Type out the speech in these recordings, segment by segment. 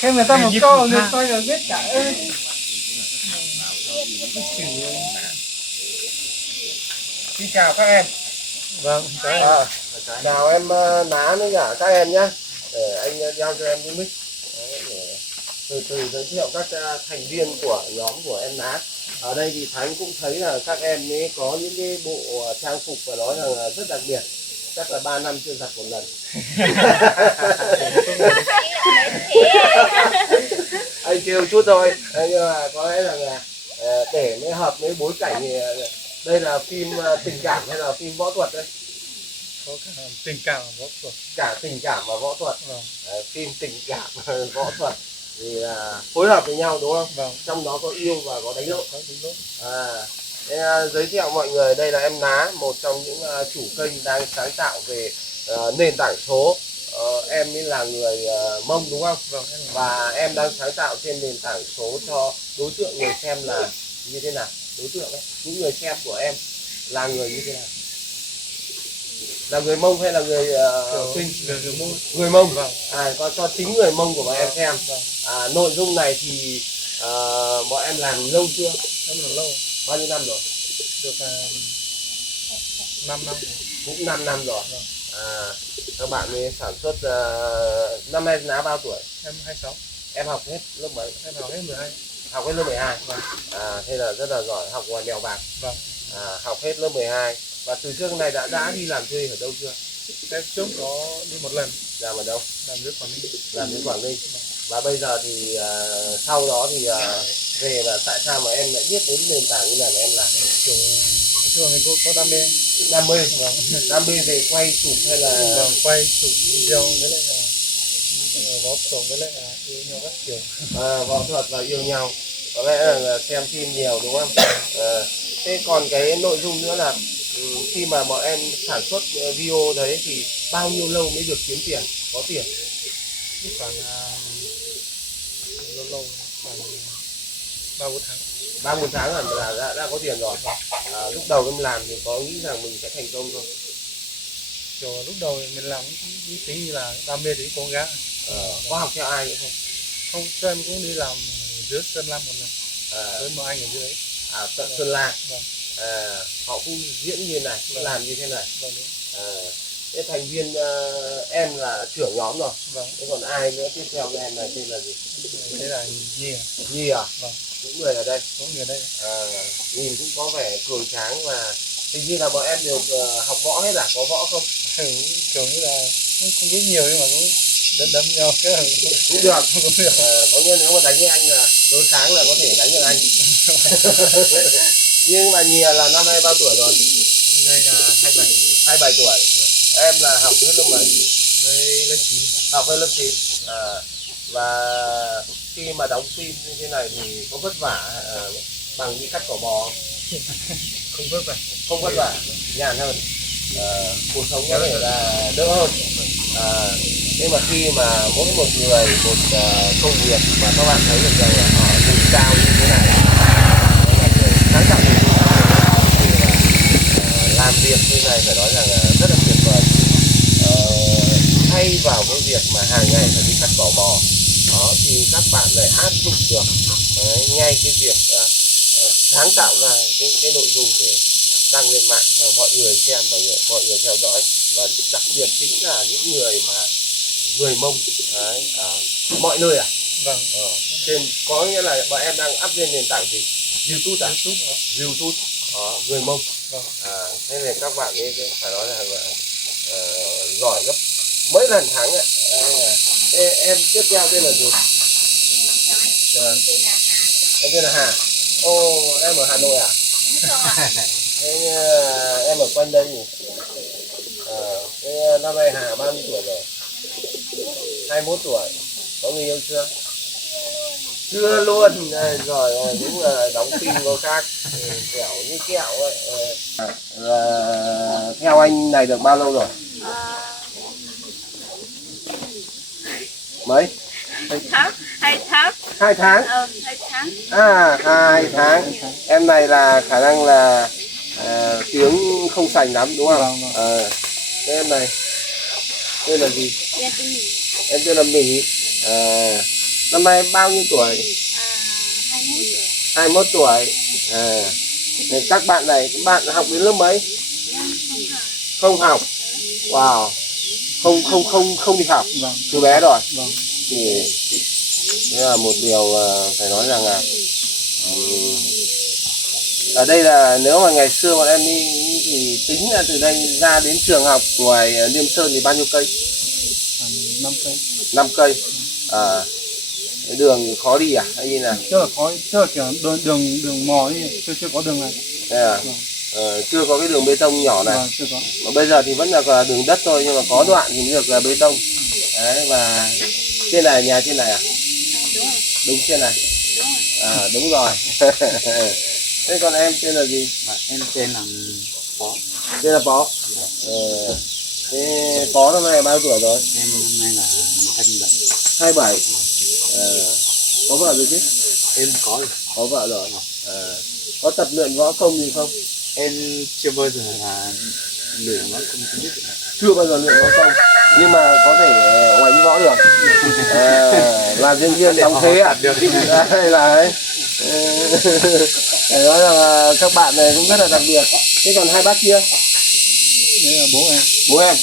Khen người ta một câu người coi rồi biết cả ơn. Xin chào các em. Vâng, Chào em Ná với cả các em nhé. Để anh giao cho em cái mic. Đấy, để từ từ giới thiệu các thành viên của nhóm của em Ná. Ở đây thì Thánh cũng thấy là các em ấy có những cái bộ trang phục và nói rằng là rất đặc biệt. Chắc là 3 năm chưa giặt một lần. Anh kêu chút thôi. Nhưng mà có lẽ là để mới hợp với bối cảnh thì đây là phim tình cảm hay là phim võ thuật đấy? có cả tình cảm và võ thuật. Cả tình cảm và võ thuật. Vâng. Phim tình cảm võ thuật thì là phối hợp với nhau đúng không? Vâng. Trong đó có yêu và có đánh lộn. Có đánh lộn. Giới thiệu mọi người, đây là em Ná, một trong những chủ kênh đang sáng tạo về nền tảng số. Em ấy là người Mông đúng không? Vâng. Và em đang sáng tạo trên nền tảng số cho đối tượng người xem là như thế nào? Đối tượng ấy, những người xem của em là người như thế nào? Là người Mông hay là người Kinh? Người Mông. Người Mông. Vâng. Có cho chính người Mông của bọn em xem. Vâng. Nội dung này thì bọn em làm lâu chưa? Em làm lâu. Bao nhiêu năm rồi? Được 5 năm. Cũng 5 năm rồi. Vâng. Các bạn ấy sản xuất năm nay Ná bao tuổi? Em 26. Em học hết lớp mấy? Em học hết 12. Học hết lớp 12. Vâng. Thế là rất là giỏi, học ngoài Mèo Vạc. Vâng. Học hết lớp 12. Và từ trước này đã đi làm thuê ở đâu chưa? Em trước có đi một lần. Làm ở đâu? Làm dưới Quảng Ninh. Làm dưới Quảng Ninh. Và bây giờ thì sau đó thì về là tại sao mà em lại biết đến nền tảng như này mà em làm? Nói chung là có đam mê. Đam mê. Vâng. Đam mê về quay chụp hay là vâng, quay chụp video với lại võ thuật với lại yêu nhau các kiểu. Võ thuật và yêu nhau. Có lẽ là xem phim nhiều đúng không? Thế còn cái nội dung nữa là khi mà bọn em sản xuất video đấy thì bao nhiêu lâu mới được kiếm tiền, có tiền? Khoảng lâu khoảng 3-4 tháng. 3-4 tháng là đã có tiền rồi. Lúc đầu em làm thì có nghĩ rằng mình sẽ thành công không? Rồi lúc đầu mình làm cũng tính như là đam mê đến con gái. Có học theo ai nữa không? Không, cho em cũng đi làm dưới Sơn La một lần. Với một anh ở dưới ấy. Tận Sơn La. Vâng. Họ cũng diễn như này, cũng làm như thế này. Vâng, đúng. Thế thành viên em là trưởng nhóm rồi. Vâng. Thế còn ai nữa tiếp theo với em này tên là gì? Thế là Nhi à? Nhi à? Vâng. Cũng người ở đây. Cũng người ở đây. Nhìn cũng có vẻ cường tráng và hình như là bọn em đều học võ hết à? Có võ không? Kiểu như là không biết nhiều nhưng mà cũng đấm nhau cái cũng được. Cũng được. Có nghĩa nếu mà đánh với anh là đối sáng là có thể đánh được anh. Nhưng mà Nhi là năm nay bao tuổi rồi? Hôm nay là 27. 27 tuổi. Em là học hết lớp mấy? Lớp 9. Học hết lớp 9. Và khi mà đóng phim như thế này thì có vất vả bằng đi cắt cỏ bò? Không vất vả. Không vất vả, nhàn hơn. Cuộc sống có thể là đỡ hơn. Nhưng mà khi mà mỗi một người một công việc mà các bạn thấy được rằng là họ vùng cao như thế này, là người sáng tạo nội dung, làm việc như này phải nói rằng là rất là tuyệt vời. Thay vào cái việc mà hàng ngày phải đi cắt cỏ bò đó, thì các bạn lại áp dụng được ngay cái việc sáng tạo ra cái nội dung để đăng lên mạng cho mọi người xem và mọi người theo dõi. Và đặc biệt chính là những người mà người Mông đấy, ở mọi nơi Vâng. Trên có nghĩa là bọn em đang up lên nền tảng gì? YouTube YouTube đó, người Mông. Vâng. Thế nên các bạn ấy phải nói là giỏi gấp mấy lần thắng ạ. Em tiếp theo tên là gì? Em tên là Hà. Em ở Hà Nội à? Thế, em ở quanh đây nhỉ? Thế năm nay Hà bao nhiêu tuổi rồi? 21 tuổi. Có người yêu chưa? Chưa luôn. Rồi đúng là đóng phim có khác, dẻo như kẹo ấy. Theo anh này được bao lâu rồi? Mấy? 2 tháng. 2 tháng? 2 tháng. 2 tháng. Em này là khả năng là tiếng không sành lắm đúng không? Thế em này tên là gì? Em tên là Mỹ. Năm nay bao nhiêu tuổi? 21 tuổi. Các bạn này, các bạn học đến lớp mấy? Không học. Wow. Không đi học. Vâng. Từ bé rồi. Vâng. Thì đây là một điều phải nói rằng là ở đây là nếu mà ngày xưa bọn em đi thì tính là từ đây ra đến trường học ngoài Liêm Sơn thì bao nhiêu cây? 5 cây. 5 cây. Cái đường khó đi à hay như nào? Tức là kiểu đường mò ấy, chưa có đường này. Chưa có cái đường bê tông nhỏ này. Vâng, chưa có. Mà bây giờ thì vẫn là đường đất thôi, nhưng mà có đoạn thì mới được là bê tông. Đấy, và trên này, nhà trên này à? Đúng trên này. Đúng rồi. Thế còn em tên là gì? Em tên là Phó. Tên là Phó. Thế Phó năm nay bao tuổi rồi? Em năm nay là 27. 27. Có vợ rồi chứ? Em có rồi. Có vợ rồi. Có tập luyện võ công gì không? Em chưa bao giờ là luyện nó không biết được. Chưa bao giờ luyện võ công, nhưng mà có thể oánh võ được. Là diễn viên đóng thế à? Hay là ấy. Để nói rằng các bạn này cũng rất là đặc biệt. Thế còn hai bác kia? Đấy là bố em. Bố em.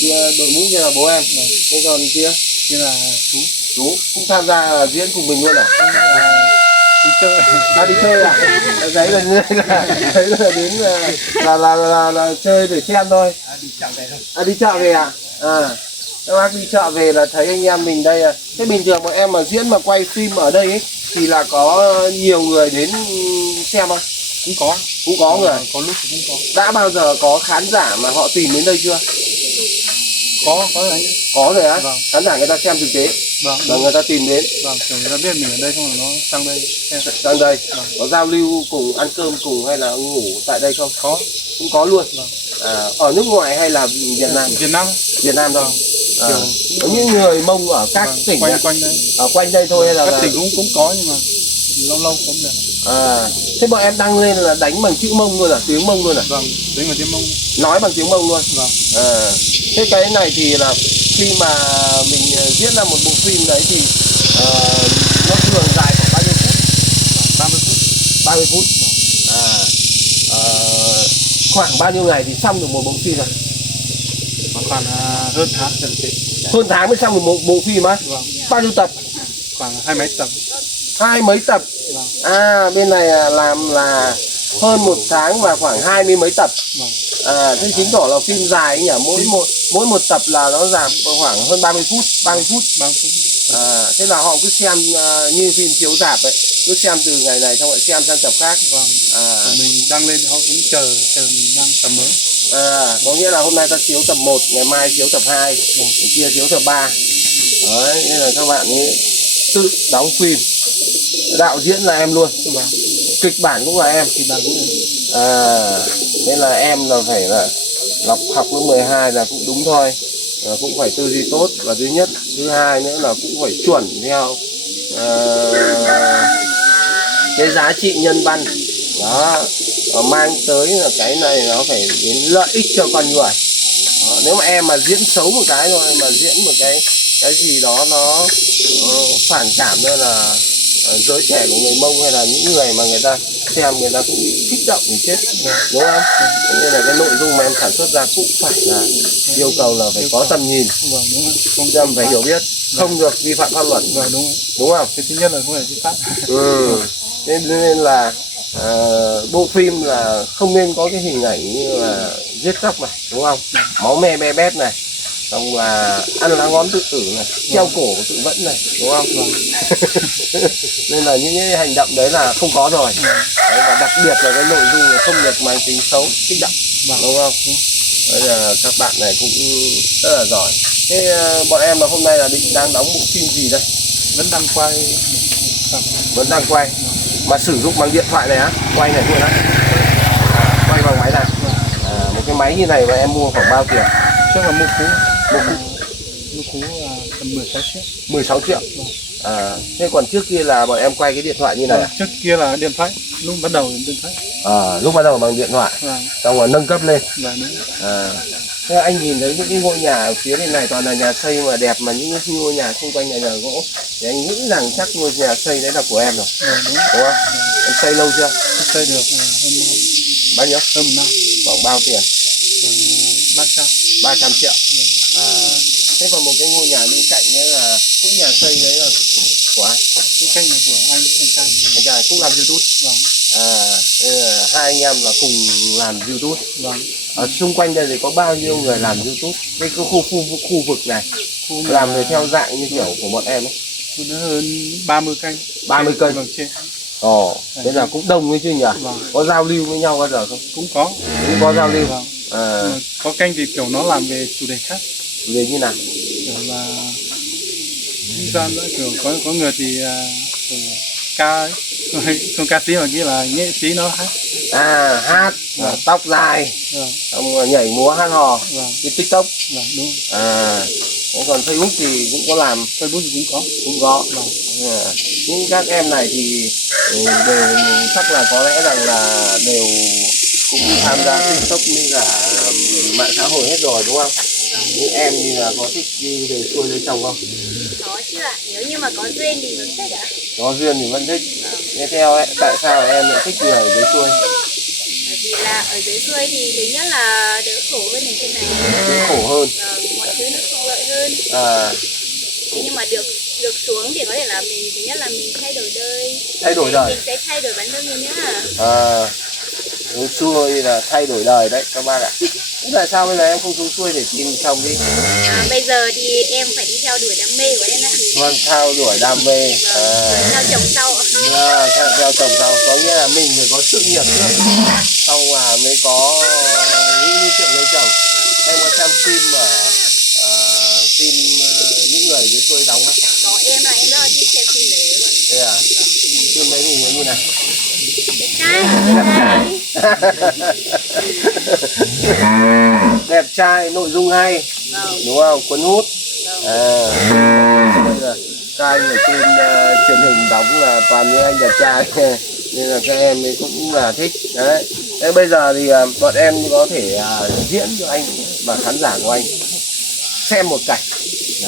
Kia đội mũ kia là bố em. Thế còn kia? Kia là chú. Chú cũng tham gia diễn cùng mình luôn à? Đi chơi. Đi chơi à? Đấy là đến là chơi để xem thôi. Đi chợ về thôi. Đi chợ về à? Các bác đi chợ về là thấy anh em mình đây. Thế bình thường bọn em mà diễn mà quay phim ở đây ấy, thì là có nhiều người đến xem không? Cũng có. Cũng có người. Có lúc thì cũng có. Đã bao giờ có khán giả mà họ tìm đến đây chưa? Có rồi anh. Có rồi á? Vâng. Khán giả người ta xem thực tế. Vâng. Và người ta tìm đến. Vâng, kiểu người ta biết mình ở đây xong rồi nó sang đây xem. Sang đây. Vâng. Có giao lưu cùng ăn cơm cùng hay là ngủ tại đây không? Có. Cũng có luôn. Vâng. Ở nước ngoài hay là Việt Nam? Việt Nam. Việt Nam thôi. Kiểu Có những người Mông ở các tỉnh quanh đây. Ở quanh đây thôi hay là các tỉnh cũng có, nhưng mà lâu cũng được. Thế bọn em đăng lên là đánh bằng chữ Mông luôn à? Tiếng Mông luôn à? Vâng, đánh bằng tiếng Mông. Nói bằng tiếng Mông luôn. Vâng. Thế cái này thì là khi mà mình diễn ra một bộ phim đấy thì nó thường dài khoảng bao nhiêu phút? 30 phút. 30 phút. Khoảng bao nhiêu ngày thì xong được một bộ phim này? Khoảng hơn tháng. Hơn tháng mới xong được một bộ phim á? Vâng. Bao nhiêu tập? Khoảng 20 mấy tập. 20 mấy tập. Vâng. Bên này làm là hơn 1 tháng và khoảng 20 mấy tập. Vâng. Thế chứng tỏ là phim dài ấy nhỉ? Mỗi một tập là nó giảm khoảng hơn 30 phút. 30 phút. Thế là họ cứ xem như phim chiếu rạp ấy, cứ xem từ ngày này xong lại xem sang tập khác. Vâng. Mình đăng lên họ cũng chờ mình đăng tập mới. Có nghĩa là hôm nay ta chiếu tập 1, ngày mai chiếu tập 2, ngày kia chiếu tập 3. Đấy, nên là các bạn ấy tự đóng phim, đạo diễn là em luôn. Vâng. Kịch bản cũng là em. Kịch bản cũng là. Nên là em là phải là học lớp 12 là cũng đúng thôi. Cũng phải tư duy tốt là thứ nhất. Thứ hai nữa là cũng phải chuẩn theo cái giá trị nhân văn đó, mang tới là cái này nó phải đến lợi ích cho con người. Nếu mà em mà diễn xấu một cái thôi, mà diễn một cái gì đó nó phản cảm nữa là giới trẻ của người Mông hay là những người mà người ta xem người ta cũng bị kích động thì chết, đúng không? Nên là cái nội dung mà em sản xuất ra cũng phải là yêu cầu là phải có tầm nhìn. Vâng, đúng rồi. Công dân phải hiểu biết, không được vi phạm pháp luật. Vâng, đúng rồi. Đúng không? Cái thứ nhất là không phải vi phạm. Nên là bộ phim là không nên có cái hình ảnh như là giết chóc này, đúng không? Máu me be bét này, xong là ăn lá ngón tự tử này, treo cổ tự vẫn này, đúng không? Nên là những cái hành động đấy là không có rồi. Đấy, và đặc biệt là cái nội dung là không được mang tính xấu, kích động, đúng không? Đấy là các bạn này cũng rất là giỏi. Thế bọn em là hôm nay là định đang đóng bộ phim gì đây? Vẫn đang quay. Vẫn đang quay. Mà sử dụng bằng điện thoại này á, quay này luôn á. Quay bằng máy này. Một cái máy như này mà em mua khoảng bao tiền? Trước là mua cú tầm 16 triệu. 16 triệu. Thế còn trước kia là bọn em quay cái điện thoại như này à? Trước kia là điện thoại, lúc bắt đầu điện thoại. Lúc bắt đầu bằng điện thoại. Xong rồi nâng cấp lên. Thế anh nhìn thấy những cái ngôi nhà ở phía bên này toàn là nhà xây mà đẹp, mà những cái ngôi nhà xung quanh này là gỗ, thì anh nghĩ rằng chắc ngôi nhà xây đấy là của em rồi, Đúng. đúng không? Em xây lâu chưa? Xây được hơn Bao nhiêu? hơn 1 năm. Khoảng bao tiền? 300. 300 triệu. Thế còn một cái ngôi nhà bên cạnh nữa là cũng nhà xây đấy là của ai? Cái kênh này của anh trai. Anh trai cũng làm YouTube. Vâng. Thế là hai anh em là cùng làm YouTube. Vâng. Ở xung quanh đây thì có bao nhiêu người làm YouTube? Cái khu vực này làm về theo dạng như kiểu của bọn em ấy. Nó hơn 30 kênh. 30 kênh. Vâng, trên. Thế là cũng đông ấy chứ nhỉ? Vâng. Có giao lưu với nhau bao giờ không? Cũng có. Cũng có giao lưu. Vâng. Có kênh thì kiểu nó làm về chủ đề khác. Chủ đề như nào? Kiểu là dân nữa, kiểu có người thì ca không ca sĩ mà kia là nghệ sĩ nó hát. Hát, tóc dài, xong rồi nhảy múa hát hò, cái TikTok. Vâng, đúng. Còn Facebook thì cũng có làm. Facebook thì cũng có. Những các em này thì đều chắc là có lẽ rằng là đều cũng tham gia TikTok với cả mạng xã hội hết rồi đúng không? Những em thì là có thích đi về xuôi lấy chồng không? Có chứ ạ, nếu như mà có duyên thì vẫn thích ạ. Có duyên thì vẫn thích. Thế theo ấy, tại sao em lại thích người ở dưới xuôi? Bởi vì là ở dưới xuôi thì thứ nhất là đỡ khổ hơn ở trên này. Đỡ khổ hơn. Mọi thứ nó thuận lợi hơn. Thế nhưng mà được xuống thì có thể là mình thứ nhất là mình thay đổi đời. Mình sẽ thay đổi bản thân mình nữa. Xuống xuôi là thay đổi đời đấy các bác ạ. Thế tại sao bây giờ em không xuống xuôi để tìm chồng đi? Bây giờ thì em phải đi theo đuổi đam mê của em ạ. Vâng, theo đuổi đam mê. Theo chồng sau. Theo chồng sau, có nghĩa là mình phải có sự nghiệp trước, xong là mới có nghĩ chuyện lấy chồng. Em có xem phim phim những người dưới xuôi đóng không? Có, em rất là thích xem phim đấy luôn. Thế à? Phim đấy thì như nào? Đẹp trai. Đẹp trai, nội dung hay, đúng không? Cuốn hút. Đây là các anh ở trên truyền hình đóng là toàn những anh đẹp trai nên là các em ấy cũng là thích đấy. Thế bây giờ thì bọn em có thể diễn cho anh và khán giả của anh xem một cảnh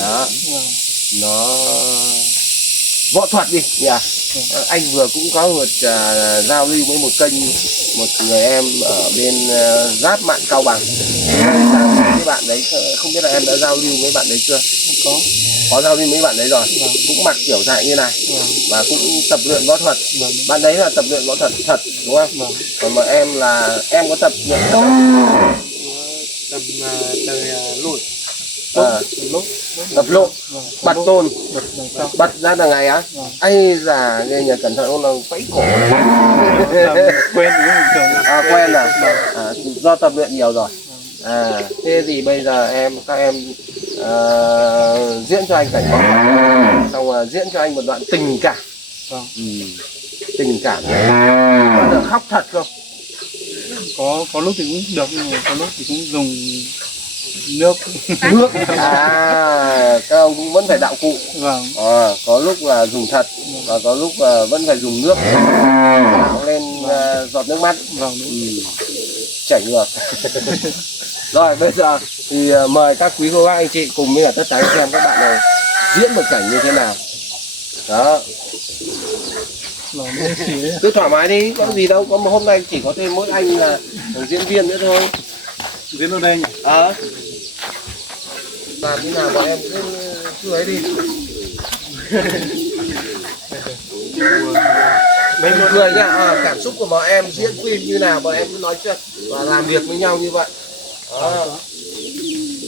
đó, nó võ thuật đi nhỉ. Anh vừa cũng có một giao lưu với một kênh, một người em ở bên Giáp Mạn Cao Bằng. Cái bạn đấy không biết là em đã giao lưu với bạn đấy chưa? Có giao lưu với bạn đấy rồi. Cũng mặc kiểu dạng như này và cũng tập luyện võ thuật. Bạn đấy là tập luyện võ thuật thật đúng không? Còn mà em là em có tập luyện Tầm đời lụi. tập lộn, bật tôn, bật ra là ngày á. Ai già nghe nhà cẩn thận ông là quấy cổ. Quen với bình thường. Quen à? Do tập luyện nhiều rồi. Thế thì bây giờ các em diễn cho anh cảnh võ thuật, xong rồi diễn cho anh một đoạn tình cảm. Tình cảm có được khóc thật không? Có lúc thì cũng được, nhưng mà có lúc thì cũng dùng nước. Các ông cũng vẫn phải đạo cụ. Có lúc là dùng thật và có lúc vẫn phải dùng nước tạo lên giọt nước mắt. Chảy ngược. Rồi bây giờ thì mời các quý cô bác anh chị cùng với cả tất cả anh xem các bạn này diễn một cảnh như thế nào đó. Cứ thoải mái đi, có gì đâu, có một hôm nay chỉ có thêm mỗi anh là diễn viên nữa thôi. Diễn ở đây nhỉ? Làm như nào bọn em cứ ấy đi. Mình một người nhá, cảm xúc của bọn em diễn phim như nào bọn em cứ nói chuyện và làm việc với nhau như vậy.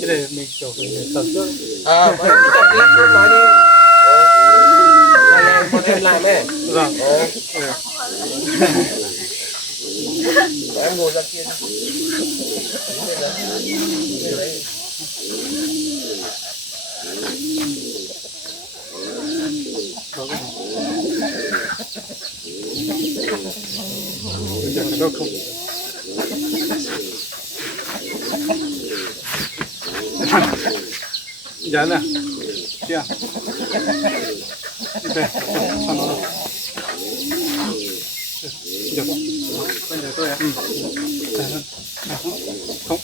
Cái này mình kiểu phải tập trước. Bọn em cứ tập đi, cứ nói đi. Này bọn em làm ấy. Em ngồi ra kia đi. Đâu không. Dạ nè. Chưa. Đây, sao nó. Được không? Con nhớ tôi à? Không.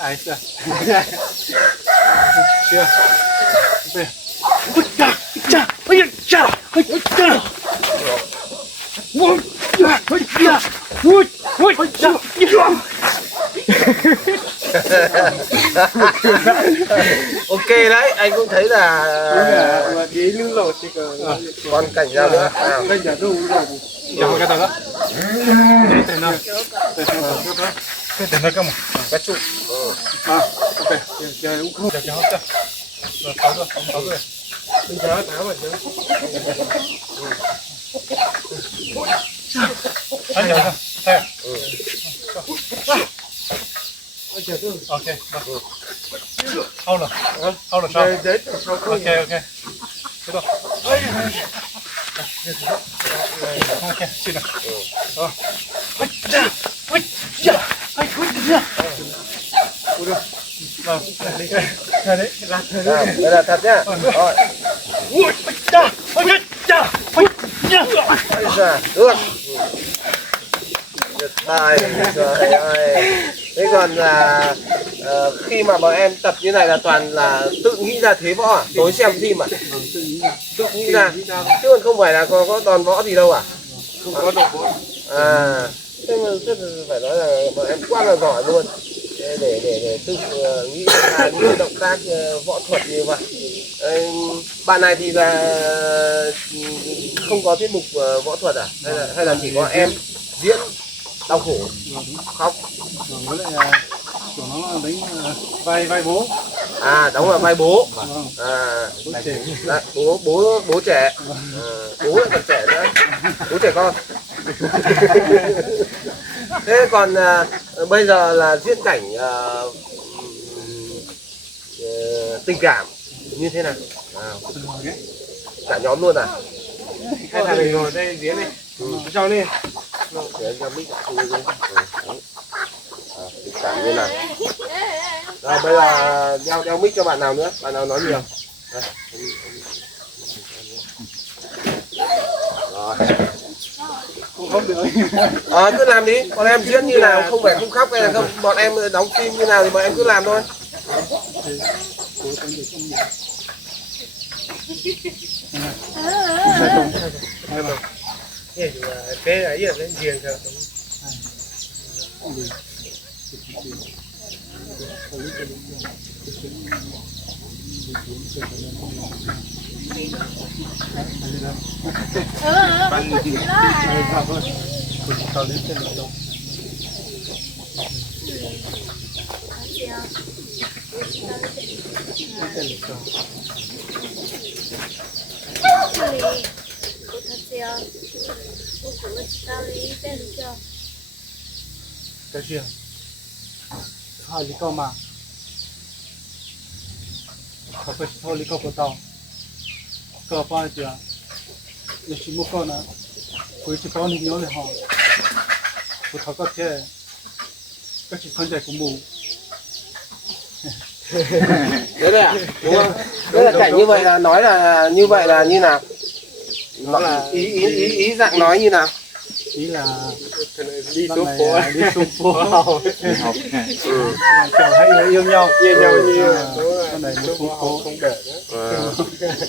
Ai chưa? Chưa. Về. Ôi cha, cha, ôi cha, ôi cha. Ôi cha, ôi cha. Ôi cha. Ok đấy, anh cũng thấy là Đi lưu lộ thì còn cảnh nào nữa. bây giờ đâu rồi. Jangan kata lah. Tenang. Tenang kamu. Các trụ. Ah, ok. Jangan ukur. Jangan hotel. Tahu tu, tahu tu. Bây giờ tháo mà chứ. Anh nhớ không? Đây. Ok. Hau rồi. Hau rồi sao? Đấy sau Ok, ok. Thế đâu? Ok, xin nào. Ôi cha, ôi cha, ôi cha. Ui được. Vâng, đi đây. Đấy, lạc rồi. Đây là thật nhá. Rồi. Ôi cha, ôi cha, ôi cha. Ôi giời, được. Tuyệt vời, trời ơi. Thế còn là khi mà bọn em tập như này là toàn là tự nghĩ ra thế võ à? Tối xem phim à? Tự nghĩ ra. Chứ còn không phải là có đòn võ gì đâu à? không có đồng bộ. À, thế mà phải nói là bọn em quá là giỏi luôn. Để tự nghĩ ra những động tác võ thuật như vậy. Bạn này thì là không có tiết mục võ thuật à? Hay là chỉ có em diễn đau khổ khóc? Với lại của nó đánh vai bố. À, đóng là vai bố. Vâng. À, Bố trẻ. đấy, bố trẻ. Bố lại còn trẻ nữa, bố trẻ con. Thế còn bây giờ là diễn cảnh tình cảm như thế nào? Cả nhóm luôn à? Hay là mình ngồi đây diễn đi. Sau đi. Để anh cho mic không đi. Tình cảm như nào? Rồi bây giờ đeo mic cho bạn nào nữa? Bạn nào nói nhiều? Đây. Rồi. Không được. Cứ làm đi, bọn em diễn như nào, không phải không khóc hay là không, bọn em đóng phim như nào thì bọn em cứ làm thôi. Nghe dù bé ấy là lên giường rồi. Cái gì? Hai lý câu mà. Có phải thôi lý câu của tao. Có bao giờ nếu chỉ một con nữa, cuối chỉ có những nhớ lại họ. Của thằng có thể các chị con trai của mù. Đấy đấy à? Đúng không? Đấy là cảnh như vậy là nói là như vậy là như nào? Nó là ý dạng nói như nào? Ý là đi xuống phố. Đi xuống phố. Kiểu hai người yêu nhau. Yêu nhau như con này đi xuống phố. không để nữa.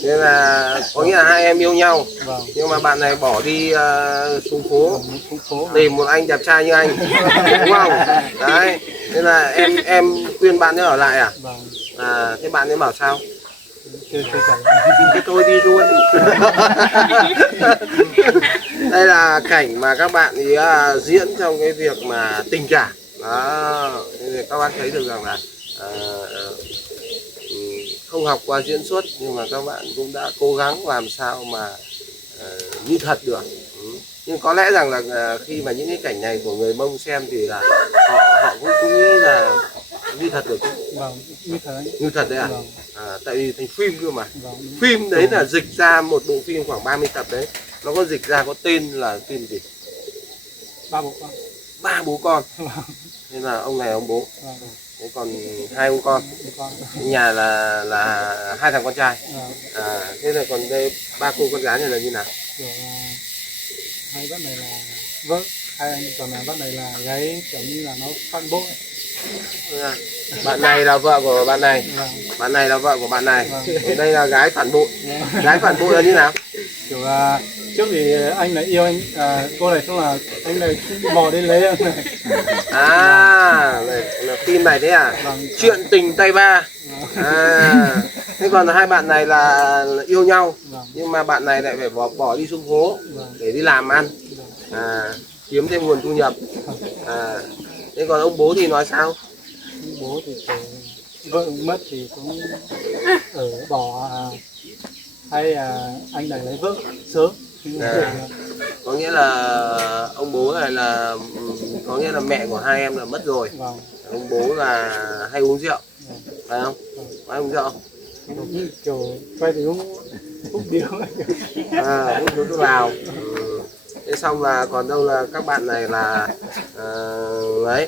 Nên là có nghĩa là hai em yêu nhau. Vâng. Nhưng mà bạn này bỏ đi xuống phố Xuống phố. tìm một anh đẹp trai như anh, đúng không? Đấy, nên là em khuyên bạn ấy ở lại à? Vâng. Thế bạn ấy bảo sao? Thế Tôi đi luôn. Đây là cảnh mà các bạn ấy diễn trong cái việc mà tình cảm đó. Nên các bạn thấy được rằng là không học qua diễn xuất nhưng mà các bạn cũng đã cố gắng làm sao mà như thật được. Nhưng có lẽ rằng là khi mà những cái cảnh này của người Mông xem thì là họ cũng nghĩ là như thật được. Vâng, như thật đấy à? Vâng. Tại vì thành phim cơ mà. Vâng. Phim đấy là dịch ra một bộ phim khoảng 30 tập đấy, nó có dịch ra có tên là phim gì? Ba bố con. Ba bố con. Nên là ông này ông bố. Vâng. Thế còn hai ông con. Nhà là hai thằng con trai. Thế là còn đây ba cô con gái này là như nào? Hai bác này là vợ. hai anh, còn là bác này là gái kiểu như là nó phản bội. Bạn này là vợ của bạn này, Vâng. bạn này là vợ của bạn này. Vâng. Đây là gái phản bội. Gái phản bội là như nào? Kiểu là trước thì anh này yêu anh cô này, xong là anh này mò đến lấy anh này. À, là phim này thế à? Vâng. Chuyện tình tay ba. À, thế còn hai bạn này là yêu nhau, Vâng. nhưng mà bạn này lại phải bỏ đi xuống phố Vâng. để đi làm ăn, kiếm thêm nguồn thu nhập. Thế còn ông bố thì nói sao? Bố thì vợ mất thì cũng ở bỏ, hay anh này lấy vợ sớm. Có nghĩa là ông bố này là có nghĩa là mẹ của hai em là mất rồi. Vâng. Ông bố là hay uống rượu, phải không? Hay uống rượu không? Kiểu quay thì hút điếu. Hút thuốc lào. Thế xong là còn đâu là các bạn này là đấy.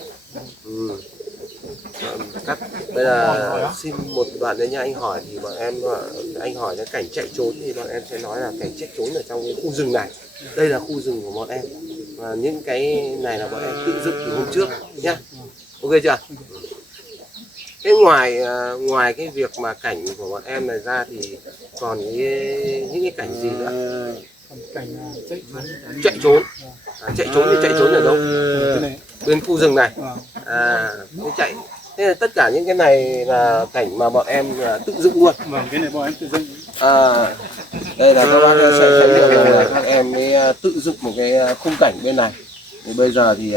Bây giờ xin một đoạn đấy nha, anh hỏi thì bọn em, anh hỏi cái cảnh chạy trốn thì bọn em sẽ nói là cảnh chạy trốn ở trong cái khu rừng này. Đây là khu rừng của bọn em, và những cái này là bọn em tự dựng từ hôm trước nhá. Ok chưa? Thế ngoài cái việc mà cảnh của bọn em này ra thì còn những cái cảnh gì nữa? Còn cảnh chạy trốn. Chạy trốn. Chạy trốn thì chạy trốn ở đâu? Bên khu rừng này. Thế chạy. Thế là tất cả những cái này là cảnh mà bọn em tự dựng luôn. Vâng, cái này bọn em tự dựng. Đây là các bác sẽ thấy được là các em mới tự dựng một cái khung cảnh bên này. Thì bây giờ thì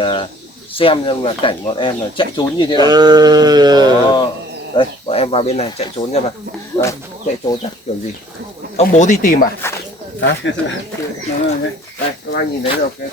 xem là cảnh bọn em là chạy trốn như thế nào. Đây, bọn em vào bên này chạy trốn nha mà. Chạy trốn chắc kiểu gì? Ông bố đi tìm à? Hả? Đây, các bác nhìn thấy được cái